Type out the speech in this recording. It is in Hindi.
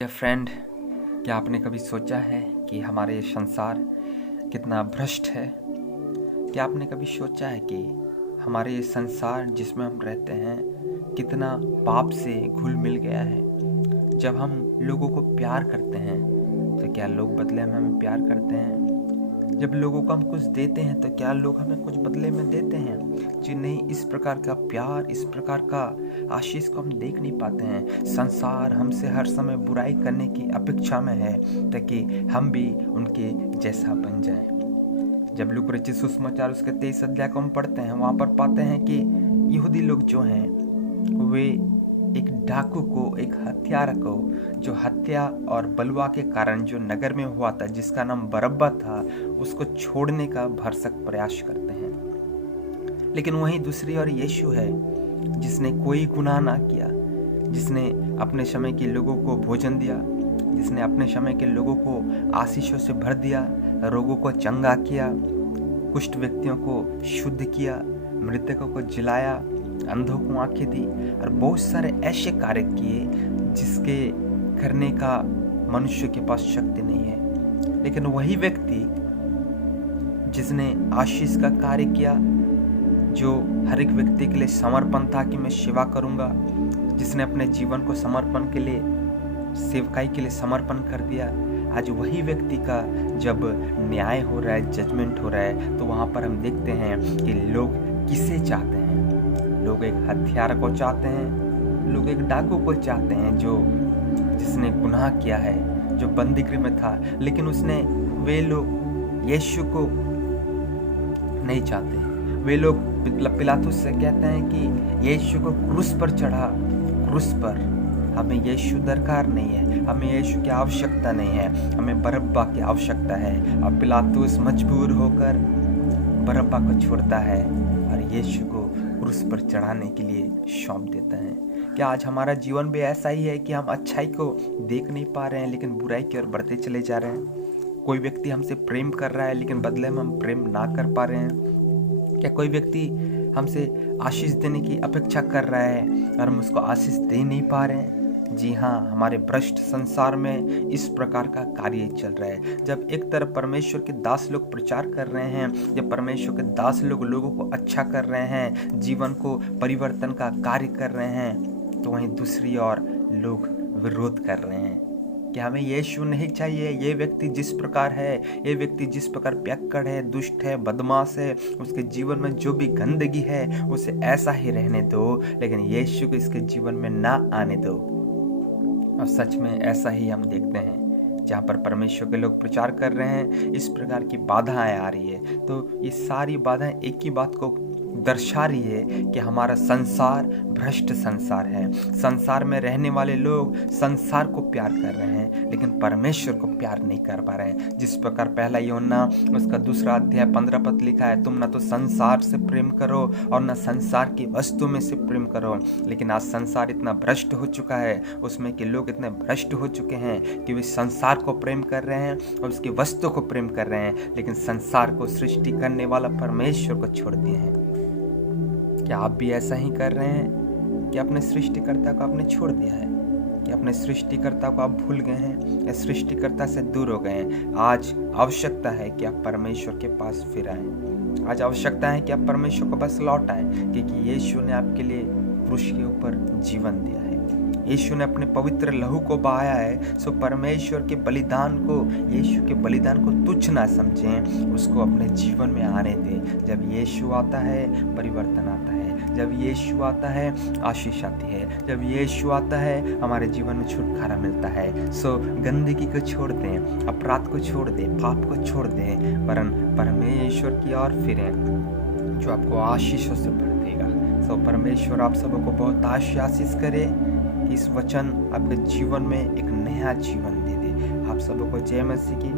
फ्रेंड, क्या आपने कभी सोचा है कि हमारे ये संसार कितना भ्रष्ट है? क्या आपने कभी सोचा है कि हमारे ये संसार जिसमें हम रहते हैं कितना पाप से घुल मिल गया है? जब हम लोगों को प्यार करते हैं तो क्या लोग बदले में हमें प्यार करते हैं? जब लोगों को हम कुछ देते हैं तो क्या लोग हमें कुछ बदले में देते हैं? जी नहीं, इस प्रकार का प्यार, इस प्रकार का आशीष को हम देख नहीं पाते हैं। संसार हमसे हर समय बुराई करने की अपेक्षा में है ताकि हम भी उनके जैसा बन जाएं। जब लूका रचित सुसमाचार उसके 23 अध्याय को हम पढ़ते हैं, वहाँ पर पाते हैं कि यहूदी लोग जो हैं वे एक डाकू को, एक हत्यारा को, जो हत्या और बलवा के कारण जो नगर में हुआ था, जिसका नाम बरअब्बा था, उसको छोड़ने का भरसक प्रयास करते हैं। लेकिन वहीं दूसरी ओर यीशु है जिसने कोई गुनाह ना किया, जिसने अपने समय के लोगों को भोजन दिया, जिसने अपने समय के लोगों को आशीषों से भर दिया, रोगों को चंगा किया, कुष्ठ व्यक्तियों को शुद्ध किया, मृतकों को जिलाया, अंधों को आंखें दी और बहुत सारे ऐसे कार्य किए जिसके करने का मनुष्य के पास शक्ति नहीं है। लेकिन वही व्यक्ति जिसने आशीष का कार्य किया, जो हर एक व्यक्ति के लिए समर्पण था कि मैं सेवा करूंगा, जिसने अपने जीवन को समर्पण के लिए, सेवकाई के लिए समर्पण कर दिया, आज वही व्यक्ति का जब न्याय हो रहा है, जजमेंट हो रहा है, तो वहाँ पर हम देखते हैं कि लोग किसे चाहते हैं। लोग एक हत्यारा को चाहते हैं, लोग एक डाकू को चाहते हैं जो जिसने गुनाह किया है, जो बंदीगृह में था, लेकिन वे लोग यीशु को नहीं चाहते। वे लोग पिलातुस से कहते हैं कि यीशु को क्रूस पर चढ़ा, क्रूस पर, हमें यीशु दरकार नहीं है, हमें यीशु की आवश्यकता नहीं है, हमें बरअब्बा की आवश्यकता है। अब पिलातुस मजबूर होकर बरअब्बा को छोड़ता है और यीशु को क्रूस पर चढ़ाने के लिए सौंप देता है। क्या आज हमारा जीवन भी ऐसा ही है कि हम अच्छाई को देख नहीं पा रहे हैं लेकिन बुराई की ओर बढ़ते चले जा रहे हैं? कोई व्यक्ति हमसे प्रेम कर रहा है लेकिन बदले में हम प्रेम ना कर पा रहे हैं? क्या कोई व्यक्ति हमसे आशीष देने की अपेक्षा कर रहा है और हम उसको आशीष दे नहीं पा रहे हैं? जी हाँ, हमारे भ्रष्ट संसार में इस प्रकार का कार्य चल रहा है। जब एक तरफ परमेश्वर के दास लोग प्रचार कर रहे हैं, जब परमेश्वर के दास लोग लोगों को अच्छा कर रहे हैं, जीवन को परिवर्तन का कार्य कर रहे हैं, तो वहीं दूसरी ओर लोग विरोध कर रहे हैं कि हमें यीशु नहीं चाहिए। ये व्यक्ति जिस प्रकार है, ये व्यक्ति जिस प्रकार पियक्कड़ है, दुष्ट है, बदमाश है, उसके जीवन में जो भी गंदगी है उसे ऐसा ही रहने दो, लेकिन यीशु को इसके जीवन में ना आने दो। और सच में ऐसा ही हम देखते हैं, जहाँ पर परमेश्वर के लोग प्रचार कर रहे हैं, इस प्रकार की बाधाएं आ रही है। तो ये सारी बाधाएं एक ही बात को दर्शा रही है कि हमारा संसार भ्रष्ट संसार है। संसार में रहने वाले लोग संसार को प्यार कर रहे हैं लेकिन परमेश्वर को प्यार नहीं कर पा रहे हैं। जिस प्रकार पहला यूहन्ना उसका 2 अध्याय 15 पद लिखा है, तुम न तो संसार से प्रेम करो और न संसार की वस्तु में से प्रेम करो। लेकिन आज संसार इतना भ्रष्ट हो चुका है, उसमें के लोग इतने भ्रष्ट हो चुके हैं कि वे संसार को प्रेम कर रहे हैं और उसकी वस्तु को प्रेम कर रहे हैं, लेकिन संसार को सृष्टि करने वाला परमेश्वर को छोड़ दिए हैं। क्या आप भी ऐसा ही कर रहे हैं कि अपने सृष्टिकर्ता को आपने छोड़ दिया है, कि अपने सृष्टिकर्ता को आप भूल गए हैं या सृष्टिकर्ता से दूर हो गए हैं? आज आवश्यकता है कि आप परमेश्वर के पास फिर आएं। आज आवश्यकता है कि आप परमेश्वर को बस लौट आएं, क्योंकि यीशु ने आपके लिए क्रूस के ऊपर जीवन दिया है। यीशु ने अपने पवित्र लहू को बहाया है। सो परमेश्वर के बलिदान को, यीशु के बलिदान को तुच्छ ना समझें, उसको अपने जीवन में आने दें। जब यीशु आता है परिवर्तन आता है, जब यीशु आता है आशीष आती है, जब यीशु आता है हमारे जीवन में छुटकारा मिलता है। सो गंदगी को छोड़ दें, अपराध को छोड़ दें, पाप को छोड़ दें, वरन परमेश्वर की ओर फिरें जो आपको आशीषों से भर देगा। सो परमेश्वर आप सबको को बहुत आशीष करे कि इस वचन आपके जीवन में एक नया जीवन दे दे। आप सबको जय मसीह की